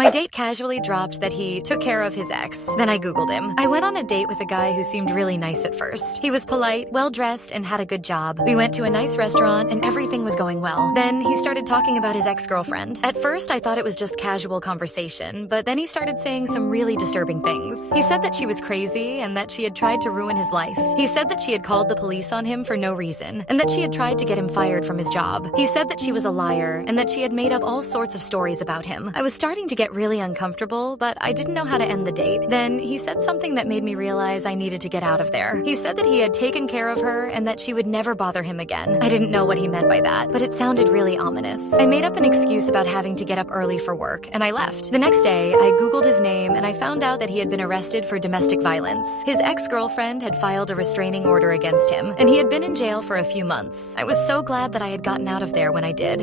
My date casually dropped that he took care of his ex. Then I Googled him. I went on a date with a guy who seemed really nice at first. He was polite, well-dressed, and had a good job. We went to a nice restaurant and everything was going well. Then he started talking about his ex-girlfriend. At first, I thought it was just casual conversation, but then he started saying some really disturbing things. He said that she was crazy and that she had tried to ruin his life. He said that she had called the police on him for no reason, and that she had tried to get him fired from his job. He said that she was a liar and that she had made up all sorts of stories about him. I was starting to get really uncomfortable, but I didn't know how to end the date. Then he said something that made me realize I needed to get out of there. He said that he had taken care of her and that she would never bother him again. I didn't know what he meant by that, but it sounded really ominous. I made up an excuse about having to get up early for work, and I left. The next day, I Googled his name and I found out that he had been arrested for domestic violence. His ex-girlfriend had filed a restraining order against him, and he had been in jail for a few months. I was so glad that I had gotten out of there when I did.